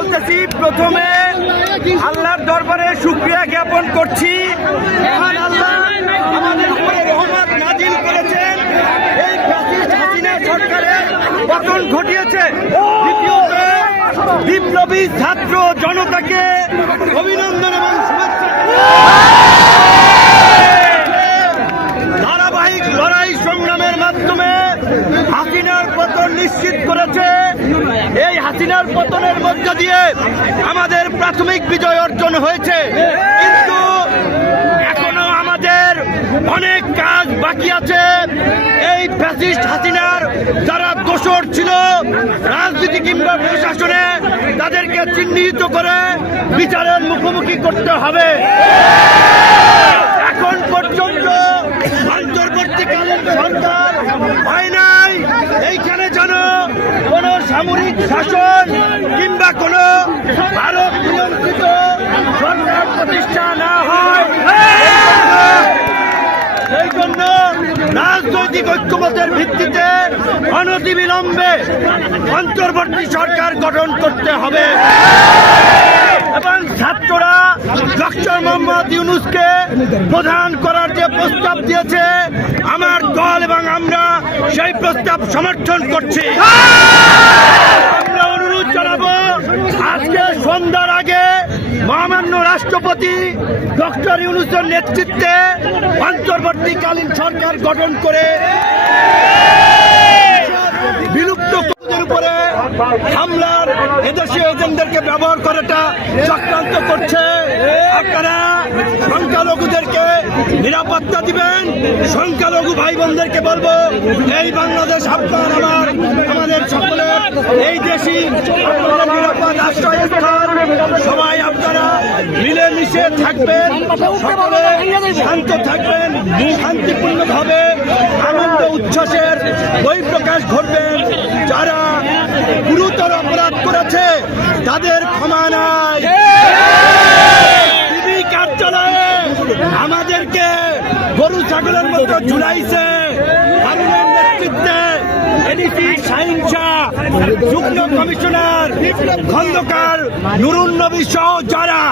বলতেছি, প্রথমে আল্লাহর দরবারে শুকরিয়া জ্ঞাপন করছি। মহান আল্লাহ আমাদের উপরে রহমত নাজিল করেছেন, এই ফ্যাসিস্ট হাসিনা সরকারের পতন ঘটিয়েছে। দ্বিতীয়ত, বিপ্লবী ছাত্র জনতাকে অভিনন্দন এবং শুভেচ্ছা। ধারাবাহিক লড়াই সংগ্রামের মাধ্যমে হাসিনার পতন নিশ্চিত করেছে। এই হাসিনার পতনের মধ্য দিয়ে আমাদের প্রাথমিক বিজয় অর্জন হয়েছে, কিন্তু এখনো আমাদের অনেক কাজ বাকি আছে। এই ফ্যাসিস্ট হাসিনার যারা দোষর ছিল রাজনীতি কিংবা প্রশাসনে, তাদেরকে চিহ্নিত করে বিচারের মুখোমুখি করতে হবে। এখন পর্যন্ত অন্তর্বর্তীকালীন সরকার হয় নাই, এইখানে যেন কোন সামরিক শাসন কিংবা কোন ভারত নিয়ন্ত্রিত সরকার প্রতিষ্ঠা না হয়। এই জন্য রাজনৈতিক ঐক্যমতের ভিত্তিতে অনতিবিলম্বে অন্তর্বর্তী সরকার গঠন করতে হবে এবং ছাত্ররা ডক্টর মোহাম্মদ ইউনূসকে প্রধান করার যে প্রস্তাব দিয়েছে, আমার দল এবং আমরা সেই প্রস্তাব সমর্থন করছি। আমরা অনুরোধ জানাবো, আজকে সন্ধ্যার আগে মহামান্য রাষ্ট্রপতি ডক্টর ইউনূসের নেতৃত্বে অন্তর্বর্তীকালীন সরকার গঠন করে বিলুপ্ত কবিদের উপরে হামলার এদেশীয় এজেন্টদেরকে ব্যবহার করাটা চক্রান্ত করছে। আপনারা সংখ্যালঘুদেরকে নিরাপত্তা দিবেন। সংখ্যালঘু ভাই বোনদেরকে বলবো, এই বাংলাদেশ আপনার আমার আমাদের সকলের, এই দেশই আপনাদের নিরাপদ আশ্রয়স্থল। সবাই আপনারা মিলেমিশে থাকবেন, সকলে শান্ত থাকবেন, শান্তিপূর্ণভাবে আনন্দ উচ্ছ্বাসের বহিঃপ্রকাশ ঘটবেন। যারা গুরুতর অপরাধ করেছে তাদের ক্ষমা নাই। টিভি কার্যালয়ে আমাদেরকে গরু ছাগলের মতো ঝুলাইছে। হারুনের নেতৃত্বে এডিসি শাহীন শাহ, যুগ্ম কমিশনার খন্দকার নুরুন নবী সহ যারা,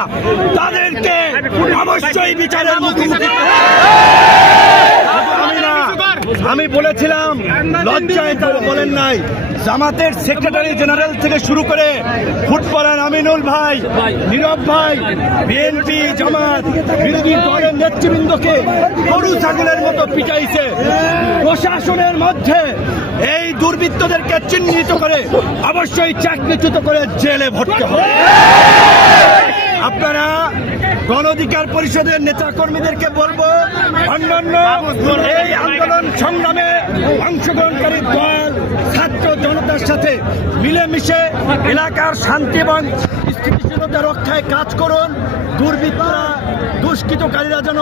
তাদেরকে অবশ্যই বিচারের মুখোমুখি। আমি বলেছিলাম, লজ্জায় তারা বলেন নাই। জামাতের সেক্রেটারি জেনারেল থেকে শুরু করে ফুটবলার আমিনুল ভাই, নীরব ভাই, বিএনপি জামাত বিরোধী দলের নেতৃবৃন্দকে গরু ছাগলের মতো পিটাইছে। প্রশাসনের মধ্যে এই দুর্বৃত্তদেরকে চিহ্নিত করে অবশ্যই চাকরিচ্যুত করে জেলে ভরতে হবে। আপনারা গণ অধিকার পরিষদের নেতা কর্মীদেরকে বলবো, অন্যান্য এই আন্দোলন সংগ্রামে অংশগ্রহণকারী দল ছাত্র জনতার সাথে মিলেমিশে এলাকার শান্তি এবং স্থিতিশীলতা রক্ষায় কাজ করুন। দুর্বৃত্তরা, দুষ্কৃতকারীরা যেন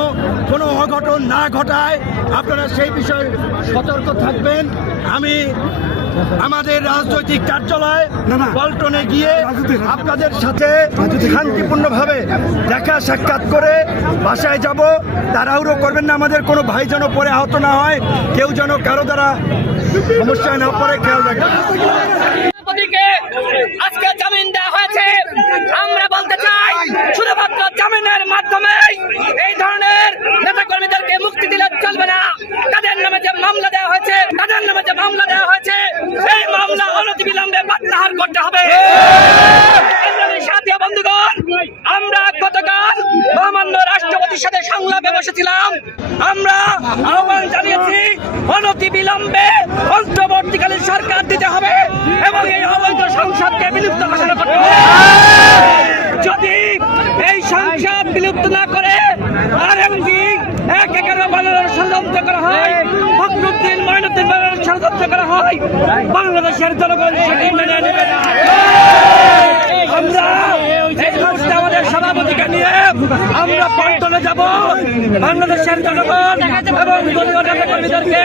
কোনো অঘটন না ঘটায়, আপনারা সেই বিষয়ে সতর্ক থাকবেন। আমি আমাদের রাজনৈতিক কার্যালয় পল্টনে গিয়ে আপনাদের সাথে শান্তিপূর্ণভাবে দেখা সাক্ষাৎ করে বাসায় যাব। তাড়াহুড়ো করবেন না, আমাদের কোনো ভাই যেন পরে আহত না হয়, কেউ যেন কারো দ্বারা সমস্যায় না পড়ে, খেয়াল রাখবেন। আজকে জামিন দেওয়া হয়েছে। আমরা বলতে চাই, শুধুমাত্র জামিনের মাধ্যমে এই ধরনের নেতা কর্মীদেরকে মুক্তি দিলে চলবে না। তাদের নামে যে মামলা দেওয়া হয়েছে, এই মামলা অনতিবিলম্বে প্রত্যাহার করতে হবে। সাথী বন্ধুগণ, আমরা গতকাল মহামান্য রাষ্ট্রপতির সাথে সংলাপে বসেছিলাম। আমরা আহ্বান জানিয়েছি, অনতিবিলম্বে অন্তর্বর্তীকালীন সরকার দিতে হবে এবং এই অবৈধ সংসদকে বিলুপ্ত ঘোষণা করতে হবে। যদি এই সংসদ বিলুপ্ত না করে আরএমপি ১/১১ বানানোর ষড়যন্ত্র করা হয়, ফখরুদ্দিন মঈনুদ্দিন বানানোর ষড়যন্ত্র করা হয়, বাংলাদেশের জনগণ সেটি মেনে নেবে না। আমরা এই মুহূর্তে আমাদের সভাপতিকে নিয়ে আমরা পল্টনে যাব। বাংলাদেশের জনগণ এবং দলীয় নেতা কর্মীদেরকে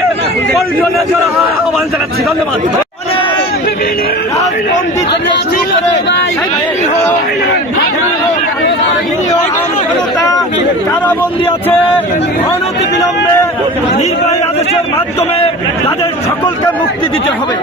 পল্টনে যাওয়ার আহ্বান জানাচ্ছি। ধন্যবাদ। কারাবন্দী আছে, অনতিবিলম্বে নির্বাহী আদেশের মাধ্যমে তাদের সকলকে মুক্তি দিতে হবে।